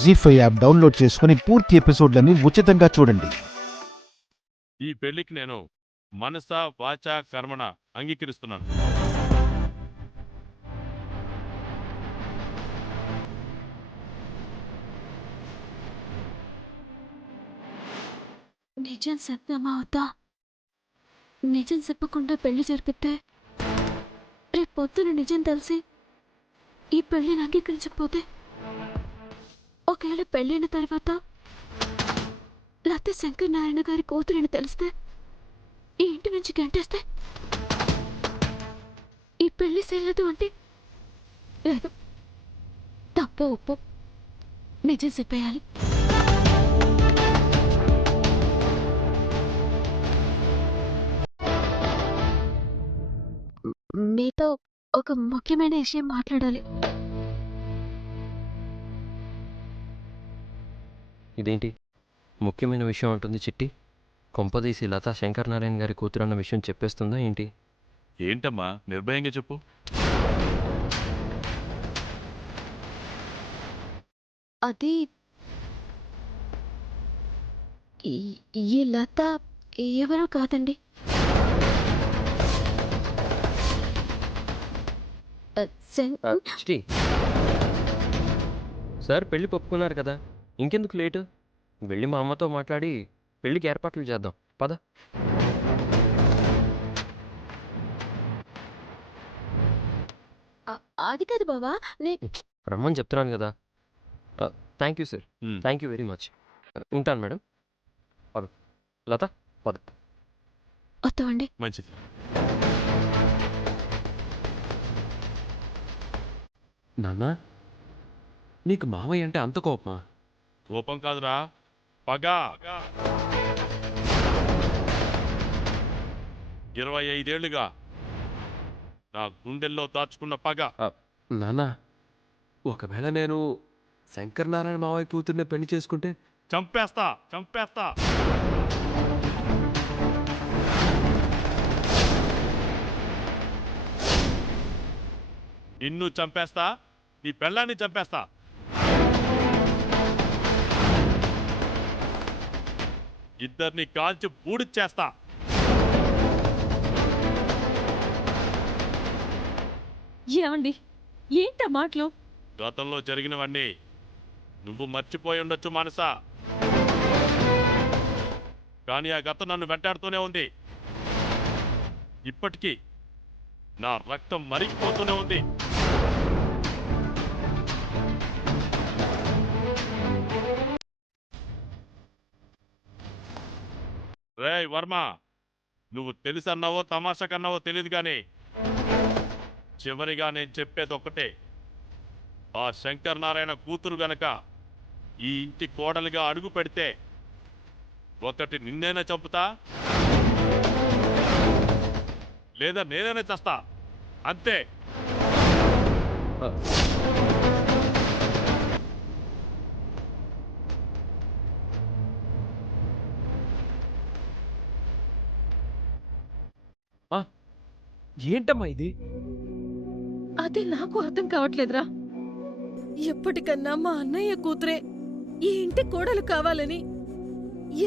జీ5 app download చేసుకుని పూర్తి ఎపిసోడ్లని ఉచితంగా చూడండి. ఈ పెళ్లికి నేను మనస వాచ కర్మణ అంగీకరిస్తున్నాను. నిజం సత్యమా అవుతా? నిజం చెప్పకుండా పెళ్లి జరిపితే రేపు పొద్దున నిజం తెలిసి ఈ పెళ్లిని అంగీకరించకపోతే, ఒకవేళ పెళ్ళైన తర్వాత లేకపోతే శంకర్ నారాయణ గారి కూతురిని తెలిస్తే ఈ ఇంటి నుంచి గంటేస్తే ఈ పెళ్లి చేయలేదు అంటే లేదు, తప్పు ఒప్పు నిజం చెప్పేయాలి. మీతో ఒక ముఖ్యమైన విషయం మాట్లాడాలి. ఇదేంటి ముఖ్యమైన విషయం అంటుంది చిట్టి? కొంపదీసి లతా శంకర్ నారాయణ గారి కూతురు అన్న విషయం చెప్పేస్తుందా ఏంటి? ఏంటమ్మా, నిర్భయంగా చెప్పు. అది ఈ లత ఎవరో కాదండి. చిట్టి సార్ పెళ్ళి ఒప్పుకున్నారు కదా, ఇంకెందుకు లేటు? వెళ్ళి మా అమ్మతో మాట్లాడి పెళ్ళికి ఏర్పాట్లు చేద్దాం పద. అది కాదు బావా, రమ్మని చెప్తున్నాను కదా. Thank you sir, thank you very much. ఉంటాను మేడం. పద లత, పద. వస్తామండి. మంచిది. నాన్నా, నీకు మావయ్య అంటే అంత కోపమా? కోపం కాదురా, పగ. 25 ఏళ్లుగా నా గుండెల్లో దాచుకున్న పగ. నాన్నా, ఒకవేళ నేను శంకర్ నారాయణ మావయ్య కూతుర్ని పెళ్లి చేసుకుంటే చంపేస్తా చంపేస్తా. నిన్ను చంపేస్తా, నీ పెళ్ళాన్ని చంపేస్తా. ఇద్దరిని కాల్చి బూడిచ్చేస్తా. ఏమండి, ఏంటా మాటలు? గతంలో జరిగినవన్నీ నువ్వు మర్చిపోయి ఉండొచ్చు మనసా, కానీ ఆ గతం నన్ను వెంటాడుతూనే ఉంది. ఇప్పటికీ నా రక్తం మరిగిపోతూనే ఉంది. రేయ్ వర్మ, నువ్వు తెలుసన్నావో తమాషా కన్నావో తెలియదు కానీ చివరిగా నేను చెప్పేది ఒక్కటే. ఆ శంకర్ నారాయణ కూతురు గనక ఈ ఇంటి కోడలిగా అడుగు పెడితే ఒకటి నిన్నేనా చంపుతా, లేదా నేనైనా చస్తా, అంతే. ఏంటమ్మా ఇది? అదే నాకు అర్థం కావట్లేదురా. ఎప్పటికన్నా మా అన్నయ్య కూతురే ఈ ఇంటి కోడలు కావాలని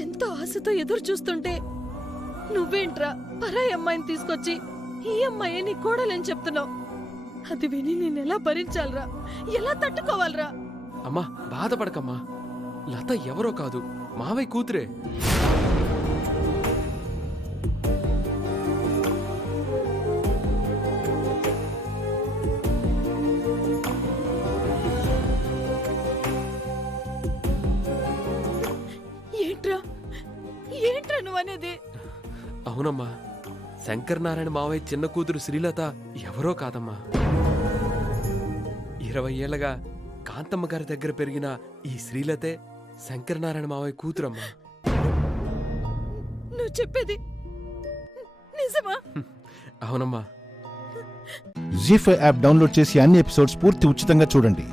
ఎంతో ఆశతో ఎదురు చూస్తుంటే నువ్వేంట్రా పరాయి అమ్మాయిని తీసుకొచ్చి ఈ అమ్మాయి నీ కోడలని చెప్తున్నావు? అది విని నేనెలా భరించాలరా, ఎలా తట్టుకోవాలరా? అమ్మా బాధపడకమ్మా, లత ఎవరో కాదు, మావయ్య కూతురే. ఏంట్రా నువ్వనేది? అవునమ్మా, శంకర్ నారాయణ మావయ్య చిన్న కూతురు శ్రీలత ఎవరో కాదమ్మా. 20 ఏళ్లగా కాంతమ్మ గారి దగ్గర పెరిగిన ఈ శ్రీలతే శంకర్ నారాయణ మావయ్య కూతురమ్మా. నువ్వు చెప్పేది నిజమా? అవునమ్మా. జీ5 యాప్ డౌన్లోడ్ చేసి అన్ని ఎపిసోడ్స్ పూర్తి ఉచితంగా చూడండి.